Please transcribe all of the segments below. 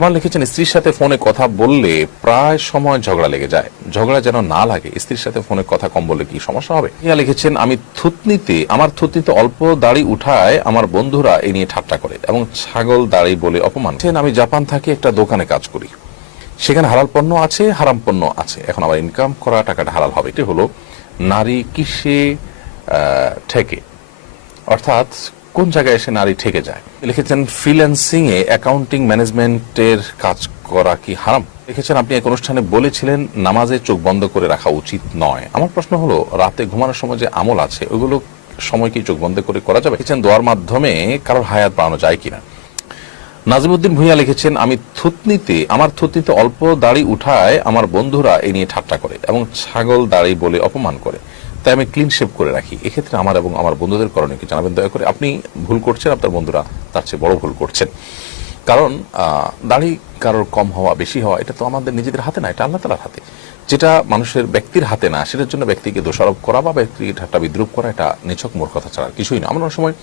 আমার লিখেছেন, স্ত্রীর সাথে ফোনে কথা বললে প্রায় সময় ঝগড়া লেগে যায়। ঝগড়া যেন না লাগে, স্ত্রীর সাথে ফোনে কথা কম বললে কি সমস্যা হবে? ইয়া লিখেছেন, আমার থুতনিতে অল্প দাড়ি উঠায় আমার বন্ধুরা এই নিয়ে ঠাট্টা করে এবং ছাগল দাড়ি বলে অপমান করেন। আমি জাপান থাকি, একটা দোকানে কাজ করি, সেখানে হালাল পণ্য আছে, হারাম পণ্য আছে, এখন আবার ইনকাম করা টাকাটা হালাল হবে। এটি হলো নারী কিসে ঠেকে, অর্থাৎ কোন জায়গায় এসে নারী ঠেকে যায়। লিখেছেন, ফ্রিল্যান্সিং এ অ্যাকাউন্টিং ম্যানেজমেন্টের কাজ করা কি হারাম? লিখেছেন, আপনি এক অনুষ্ঠানে বলেছিলেন নামাজে চোখ বন্ধ করে রাখা উচিত নয়। আমার প্রশ্ন হলো, রাতে ঘুমানোর সময় যে আমল আছে ওগুলো সময় কি চোখ বন্ধ করে করা যাবে? লিখেছেন, দোয়ার মাধ্যমে কারোর হায়াত বাড়ানো যায় কিনা। নাজিমউদ্দিন ভূঁইয়া লিখেছেন, আমার থুতনিতে অল্প দাড়ি উঠায় আমার বন্ধুরা এই নিয়ে ঠাট্টা করে এবং ছাগল দাড়ি বলে অপমান করে, তাই আমি ক্লিন শেভ করে রাখি। এক্ষেত্রে আমার এবং আমার বন্ধুদের করণীয় কি জানাবেন দয়া করে। আপনি ভুল করছেন, আপনার বন্ধুরা তার চেয়ে বড় ভুল করছেন। কারণ দাড়ি কারোর কম হওয়া বেশি হওয়া এটা তো আমাদের নিজেদের হাতে না, এটা আল্লাহ তাআলার হাতে। যেটা মানুষের ব্যক্তির হাতে না, সেটার জন্য ব্যক্তিকে দোষারোপ করা বা ব্যক্তিকে ঠাট্টা বিদ্রুপ করা এটা নিছক মূর্খতা ছাড়া কিছুই না। আমরা অনেক সময়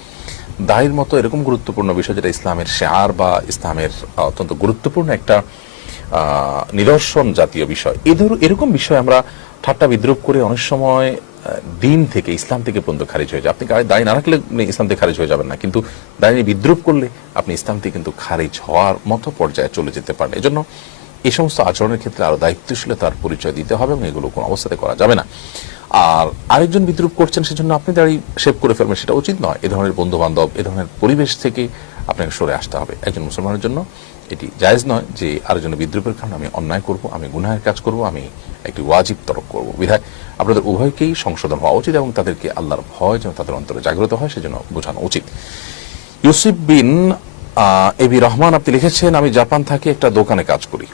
দাড়ির মতো এরকম গুরুত্বপূর্ণ বিষয়, যেটা ইসলামের শেয়ার বা ইসলামের অত্যন্ত গুরুত্বপূর্ণ একটা নিদর্শন জাতীয় বিষয়, এরকম বিষয় আমরা ঠাট্টা বিদ্রুপ করে অনেক সময় দিন থেকে, ইসলাম থেকে পর্যন্ত খারিজ হয়ে যায়। আপনি দাড়ি না রাখলে ইসলাম থেকে খারিজ হয়ে যাবেন না, কিন্তু দাড়ি বিদ্রুপ করলে আপনি ইসলাম থেকে কিন্তু খারিজ হওয়ার মতো পর্যায়ে চলে যেতে পারেন। এজন্য এই সমস্ত আচরণের ক্ষেত্রে আরো দায়িত্বশীলতার পরিচয় দিতে হবে এবং এগুলো কোনো অবস্থাতে করা যাবে না। আর আরেকজন বিদ্রুপ করছেন সেজন্য আপনি দাড়ি শেভ করে ফেলবেন, সেটা উচিত নয়। এ ধরনের বন্ধু বান্ধব, এ ধরনের পরিবেশ থেকে আপনাকে সরে আসতে হবে। একজন মুসলমানের জন্য এটি জায়েজ নয় যে আরেকজনের বিদ্রুপের কারণে আমি অন্যায় করব, আমি গুনাহের কাজ করব, আমি একটি ওয়াজিব তরক করব। বিধায় আপনাদের উভয়কেই সংশোধন হওয়া উচিত এবং তাদেরকে আল্লাহর ভয় যেন তাদের অন্তরে জাগ্রত হয় সেজন্য বোঝানো উচিত। ইউসুফ বিন এবি রহমান আপনি লিখেছেন, আমি জাপান থাকি, একটা দোকানে কাজ করি,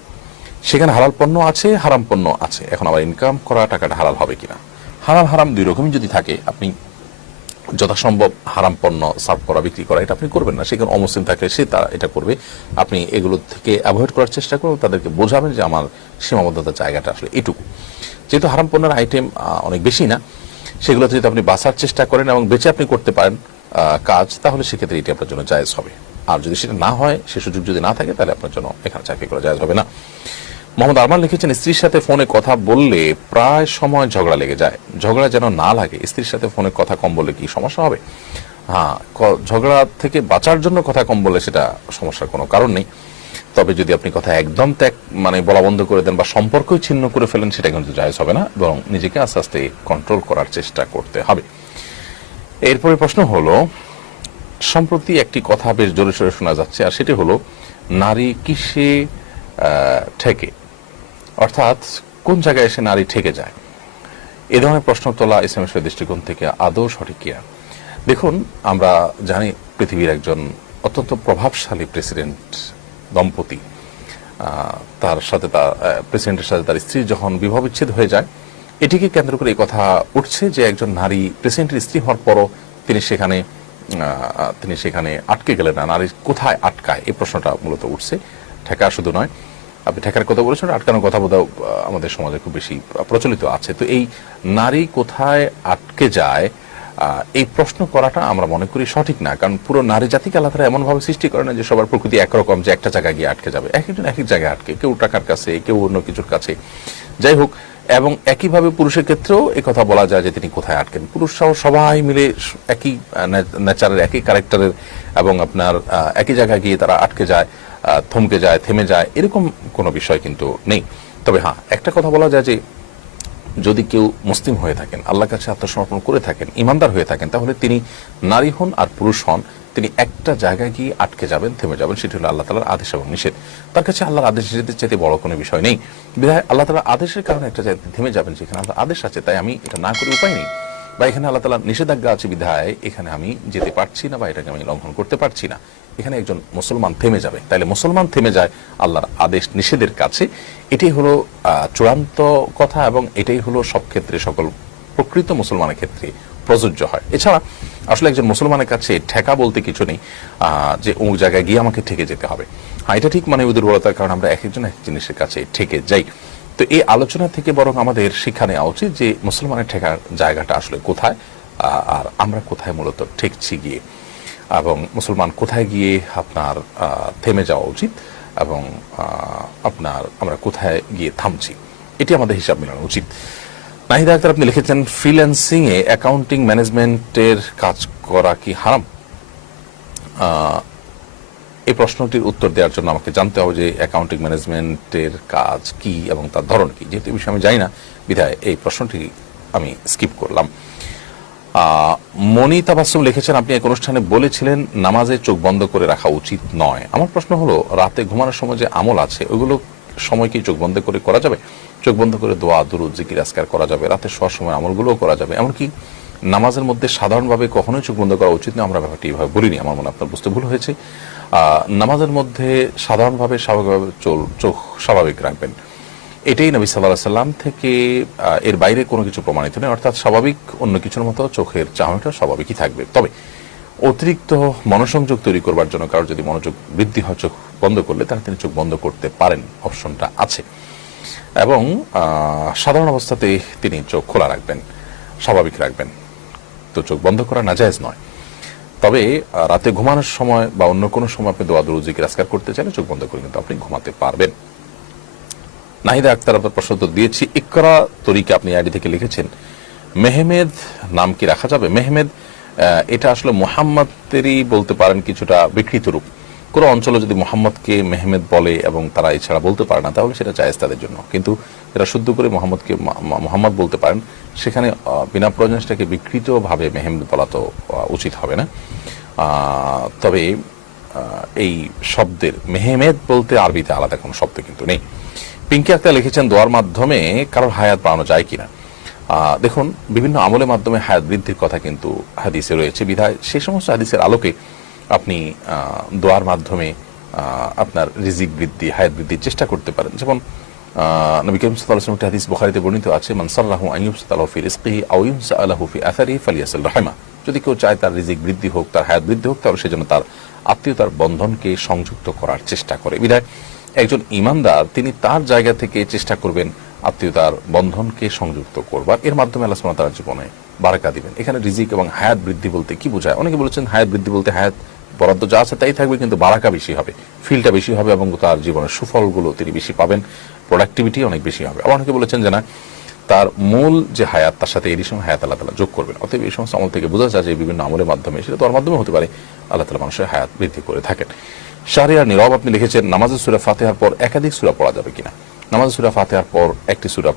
সেখানে হালাল পণ্য আছে, হারাম পণ্য আছে, এখন আবার ইনকাম করা টাকাটা হালাল হবে কিনা। হালাল হারাম দুই রকমই যদি থাকে, আপনি যথাসম্ভব হারাম পণ্য সার্ভ করা, বিক্রি করা এটা আপনি করবেন না। সেখানে অমুসলিম থাকলে সে তারা এটা করবে, আপনি এগুলো থেকে অ্যাভয়েড করার চেষ্টা করুন, তাদেরকে বোঝাবেন যে আমার সীমাবদ্ধতার জায়গাটা আসলে এটুকু। যেহেতু হারাম পণ্যের আইটেম অনেক বেশি না, সেগুলোতে যদি আপনি বাঁচার চেষ্টা করেন এবং বেঁচে আপনি করতে পারেন কাজ, তাহলে সেক্ষেত্রে এটি আপনার জন্য জায়েজ হবে। আর যদি সেটা না হয়, সে সুযোগ যদি না থাকে, তাহলে আপনার জন্য এখানে চাকরি করা জায়েজ হবে না। মোহাম্মদ আরমান লিখেছেন, স্ত্রীর সাথে ফোনে কথা বললে প্রায় সময় ঝগড়া লেগে যায়। ঝগড়া যেন না লাগে, স্ত্রীর সাথে ফোনে কথা কম বললে কি সমস্যা হবে? হ্যাঁ, ঝগড়া থেকে বাঁচার জন্য কথা কম বললে সেটা সমস্যার কোনো কারণ নেই। তবে যদি আপনি কথা একদম বলা বন্ধ করে দেন বা সম্পর্কই ছিন্ন করে ফেলেন, সেটা কিন্তু জায়েজ হবে না, বরং নিজেকে আস্তে আস্তে কন্ট্রোল করার চেষ্টা করতে হবে। এরপরে প্রশ্ন হলো, সম্প্রতি একটি কথা বেশ জোরে সোরে শোনা যাচ্ছে, আর সেটি হলো নারী কিসে ঠেকে, অর্থাৎ কোন জায়গায় এসে নারী ঠেকে যায়। এ ধরনের প্রশ্ন তোলা ইসলামের দৃষ্টিকোণ থেকে আদৌ সঠিক কিনা। দেখুন, আমরা জানি পৃথিবীর একজন অত্যন্ত প্রভাবশালী প্রেসিডেন্ট দম্পতি, তার সাথে তার প্রেসিডেন্টের সাথে তার স্ত্রী যখন বিবাহ বিচ্ছেদ হয়ে যায়, এটিকে কেন্দ্র করে এই কথা উঠছে যে একজন নারী প্রেসিডেন্টের স্ত্রী হওয়ার পরও তিনি সেখানে আটকে গেলেন না, নারী কোথায় আটকায়, এই প্রশ্নটা মূলত উঠছে। ঠেকা শুধু নয়, আপনি ঠেকার কথা বলেছেন, আটকানোর কথা বোধহয় আমাদের সমাজে খুব বেশি প্রচলিত আছে। তো এই নারী কোথায় আটকে যায়, এই প্রশ্ন করাটা আমরা মনে করি সঠিক না। কারণ পুরো নারী জাতিকে আল্লাহ তাআলা এমন ভাবে সৃষ্টি করে না যে সবার প্রকৃতি একরকম, যে একটা জায়গায় গিয়ে আটকে যাবে। এক একজন এক এক জায়গায় আটকে, কেউ টাকার কাছে, কেউ অন্য কিছুর কাছে, যাই হোক। এবং একইভাবে পুরুষের ক্ষেত্রেও এই কথা বলা যায় যে তিনি কোথায় আটকেন। পুরুষরাও সবাই মিলে একই নেচারের, একই ক্যারেক্টারের এবং আপনার একই জায়গায় গিয়ে তারা আটকে যায়, থমকে যায়, থেমে যায়, এরকম কোনো বিষয় কিন্তু নেই। তবে হ্যাঁ, একটা কথা বলা যায় যে যদি কেউ মুসলিম হয়ে থাকেন, আল্লাহর কাছে আত্মসমর্পণ করে থাকেন, ইমানদার হয়ে থাকেন, তাহলে তিনি নারী হন আর পুরুষ হন, তিনি একটা জায়গায় গিয়ে আটকে যাবেন, থেমে যাবেন। সেটি হলো আল্লাহ তাআলার আদেশ এবং নিষেধ। তার কাছে আল্লাহর আদেশ নিষেধের চাইতে বড় কোনো বিষয় নেই। বিধায় আল্লাহ তাআলার আদেশের কারণে একটা জায়গায় থেমে যাবেন, যেখানে আল্লাহর আদেশ আছে, তাই আমি এটা না করে উপায় নেই, বা এখানে আল্লাহ তাআলার নিষেধাজ্ঞা আছে বিধায় এখানে আমি যেতে পারছি না বা এটাকে আমি লঙ্ঘন করতে পারছি না, এখানে একজন মুসলমান থেমে যাবে। তাইলে মুসলমান থেমে যায় আল্লাহর আদেশ নিষেধের কাছে। এটাই হলো চূড়ান্ত কথা এবং এটাই হলো সব ক্ষেত্রে, সকল প্রকৃত মুসলমানের ক্ষেত্রে প্রযোজ্য হয়। এছাড়া আসলে একজন মুসলমানের কাছে ঠেকা বলতে কিছু নেই, যে অমুক জায়গায় গিয়ে আমাকে ঠেকে যেতে হবে। হ্যাঁ, এটা ঠিক, মানে দুর্বলতার কারণে আমরা এক একজন এক জিনিসের কাছে ঠেকে যাই। তো এই আলোচনা থেকে বরং আমাদের শিক্ষা নেওয়া উচিত যে মুসলমানের ঠেকার জায়গাটা আসলে কোথায়, আর আমরা কোথায় মূলত ঠেকছি গিয়ে, এবং মুসলমান কোথায় গিয়ে আপনার থেমে যাওয়া উচিত। এবং আমরা কোথায় গিয়ে থামছি, এটি আমাদের হিসাব মেলানো উচিত। নাহিদা আক্তার আপনি লিখেছেন, ফ্রিল্যান্সিং এ অ্যাকাউন্টিং ম্যানেজমেন্টের কাজ করা কি হারাম? এই প্রশ্নটির উত্তর দেওয়ার জন্য আমাকে জানতে হবে যে অ্যাকাউন্টিং ম্যানেজমেন্টের কাজ কি এবং তার ধরন কি। যেহেতু এই বিষয়ে আমি জানি না, বিধায় এই প্রশ্নটি আমি স্কিপ করলাম। মনি তাবাসসুম লিখেছেন, আপনি এক অনুষ্ঠানে বলেছিলেন নামাজে চোখ বন্ধ করে রাখা উচিত নয়। আমার প্রশ্ন হলো, রাতে ঘুমানোর সময় যে আমল আছে ওইগুলো সময় কি চোখ বন্ধ করে করা যাবে? চোখ বন্ধ করে দোয়া, দুরূদ, জিকির, আজকার করা যাবে, রাতে শোয়ার সময় আমলগুলোও করা যাবে। এমনকি নামাজের মধ্যে সাধারণভাবে কখনোই চোখ বন্ধ করা উচিত নয়, আমরা ব্যাপারটি এইভাবে বলিনি। আমার মনে আপনার বুঝতে ভুল হয়েছে। নামাজের মধ্যে সাধারণভাবে স্বাভাবিকভাবে চোখ স্বাভাবিক রাখবেন, এটাই নবী সাল্লাল্লাহু আলাইহি সাল্লাম থেকে এর বাইরে কোনো কিছু প্রমাণিত নেই। অর্থাৎ স্বাভাবিক অন্য কিছুর মতো চোখের চাহনিটা স্বাভাবিকই থাকবে। তবে অতিরিক্ত মনোসংযোগ তৈরি করবার জন্য কারোর যদি মনোযোগ বৃদ্ধি হয় চোখ বন্ধ করলে, তাহলে তিনি চোখ বন্ধ করতে পারেন, অপশনটা আছে। এবং সাধারণ অবস্থাতে তিনি চোখ খোলা রাখবেন, স্বাভাবিক রাখবেন। তো চোখ বন্ধ করা নাজায়েজ নয়। তবে রাতে ঘুমানোর সময় বা অন্য কোনো সময় আপনি দোয়া, দুরূদ, জিকির, আজকার করতে চাইলে চোখ বন্ধ করে কিন্তু আপনি ঘুমাতে পারবেন। নাহিদা আক্তার আপনার প্রশ্ন তো দিয়েছি। ইকরা তরিকা আপনি আইডি থেকে লিখেছেন, মেহমেদ নাম কি রাখা যাবে? মেহমেদ এটা আসলে মোহাম্মদেরই বলতে পারেন কিছুটা বিকৃত রূপ। কোনো অঞ্চলে যদি মোহাম্মদকে মেহমেদ বলে এবং তারা এছাড়া বলতে পারে না, তাহলে সেটা জায়েজ তাদের জন্য। কিন্তু এরা শুদ্ধ করে মোহাম্মদকে মোহাম্মদ বলতে পারেন, সেখানে বিনা প্রয়োজনে সেটাকে বিকৃতভাবে মেহমেদ বলা তো উচিত হবে না। তবে এই শব্দের মেহমেদ বলতে আরবিতে আলাদা কোনো শব্দ কিন্তু নেই। পিঙ্কি আক্তার লিখেছেন, দোয়ার মাধ্যমে কারোর হায়াত বাড়ানো যায় কিনা? দেখুন, বিভিন্ন আমলের মাধ্যমে হায়াত বৃদ্ধির কথা কিন্তু হাদিসে রয়েছে, বিধায় সেই সমস্ত হাদিসের আলোকে আপনি দোয়ার মাধ্যমে আপনার রিজিক বৃদ্ধি, হায়াত বৃদ্ধির চেষ্টা করতে পারেন। যেমন নবী করিম সাল্লাল্লাহু আলাইহি ওয়াসাল্লাম একটা হাদিস বুখারীতে বর্ণিত আছে, মান সাররাহু আন ইউবসাতাহু ফি রিজকিহি আও ইউনসাআলাহু ফি আসারিহি ফালিয়াসিল রাহিমা। যদি কেউ চায় তার রিজিক বৃদ্ধি হোক, তার হায়াত বৃদ্ধি হোক, তাহলে সেজন্য তার আত্মীয়তার বন্ধনকে সংযুক্ত করার চেষ্টা করে। বিধায় একজন ঈমানদার তিনি তার জায়গা থেকে চেষ্টা করবেন আত্মীয়তার বন্ধনকে সংযুক্ত করবার। এর মাধ্যমে আল্লাহ সুবহানাহু ওয়া তাআলা জীবনে বারাকা দিবেন। এখানে রিজিক এবং হায়াত বৃদ্ধি বলতে কি বোঝায়? অনেকে বলেছেন হায়াত বৃদ্ধি বলতে হায়াত বরাদ্দ যা আছে তাই থাকবে, কিন্তু বারাকা বেশি হবে, ফিলটা বেশি হবে এবং তার জীবনের সুফলগুলো তিনি বেশি পাবেন, প্রোডাক্টিভিটি অনেক বেশি হবে। আবার অনেকে বলেছেন যে না, তার মূল যে হায়াত তার সাথে এই সময় হায়াত আল্লাহ তাআলা যোগ করবেন। অতএব এই সমস্ত আমল থেকে বোঝা যায় যে বিভিন্ন আমলের মাধ্যমে, সেটা তোর মাধ্যমে হতে পারে, আল্লাহ তাআলা মানুষের হায়াত বৃদ্ধি করে থাকেন। শাহরিয়ার নীরব আপনি লিখেছেন, নামাজে সূরা ফাতিহার পর একাধিক সূরা পড়া যাবে কিনা? নামাজে সূরা ফাতিহার পর একটি সূরা